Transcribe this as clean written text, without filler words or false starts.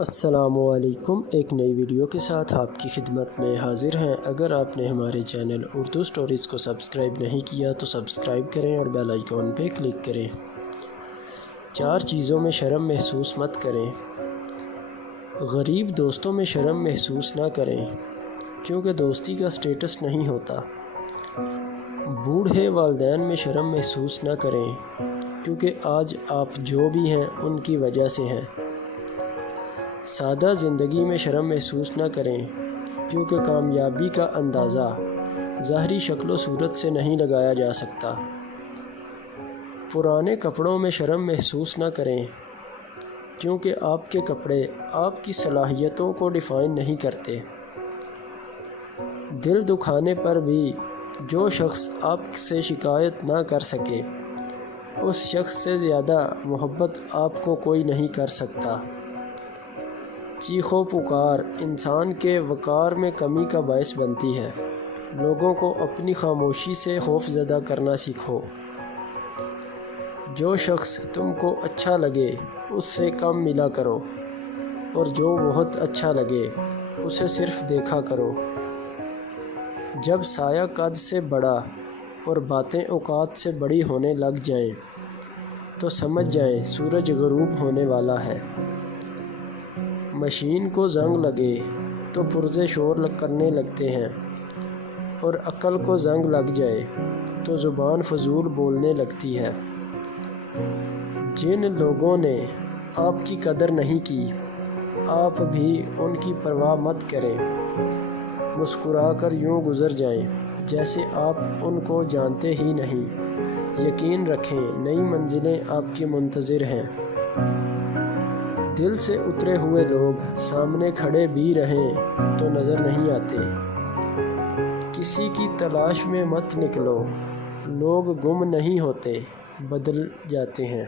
السلام علیکم، ایک نئی ویڈیو کے ساتھ آپ کی خدمت میں حاضر ہیں۔ اگر آپ نے ہمارے چینل اردو سٹوریز کو سبسکرائب نہیں کیا تو سبسکرائب کریں اور بیل آئیکن پہ کلک کریں۔ 4 چیزوں میں شرم محسوس مت کریں۔ غریب دوستوں میں شرم محسوس نہ کریں، کیونکہ دوستی کا سٹیٹس نہیں ہوتا۔ بوڑھے والدین میں شرم محسوس نہ کریں، کیونکہ آج آپ جو بھی ہیں ان کی وجہ سے ہیں۔ سادہ زندگی میں شرم محسوس نہ کریں، کیونکہ کامیابی کا اندازہ ظاہری شکل و صورت سے نہیں لگایا جا سکتا۔ پرانے کپڑوں میں شرم محسوس نہ کریں، کیونکہ آپ کے کپڑے آپ کی صلاحیتوں کو ڈیفائن نہیں کرتے۔ دل دکھانے پر بھی جو شخص آپ سے شکایت نہ کر سکے، اس شخص سے زیادہ محبت آپ کو کوئی نہیں کر سکتا۔ چیخ و پکار انسان کے وقار میں کمی کا باعث بنتی ہے۔ لوگوں کو اپنی خاموشی سے خوف زدہ کرنا سیکھو۔ جو شخص تم کو اچھا لگے اس سے کم ملا کرو، اور جو بہت اچھا لگے اسے صرف دیکھا کرو۔ جب سایہ قد سے بڑا اور باتیں اوقات سے بڑی ہونے لگ جائیں تو سمجھ جائیں سورج غروب ہونے والا ہے۔ مشین کو زنگ لگے تو پرزے شور کرنے لگتے ہیں، اور عقل کو زنگ لگ جائے تو زبان فضول بولنے لگتی ہے۔ جن لوگوں نے آپ کی قدر نہیں کی، آپ بھی ان کی پرواہ مت کریں۔ مسکرا کر یوں گزر جائیں جیسے آپ ان کو جانتے ہی نہیں۔ یقین رکھیں، نئی منزلیں آپ کی منتظر ہیں۔ دل سے اترے ہوئے لوگ سامنے کھڑے بھی رہیں تو نظر نہیں آتے۔ کسی کی تلاش میں مت نکلو، لوگ گم نہیں ہوتے، بدل جاتے ہیں۔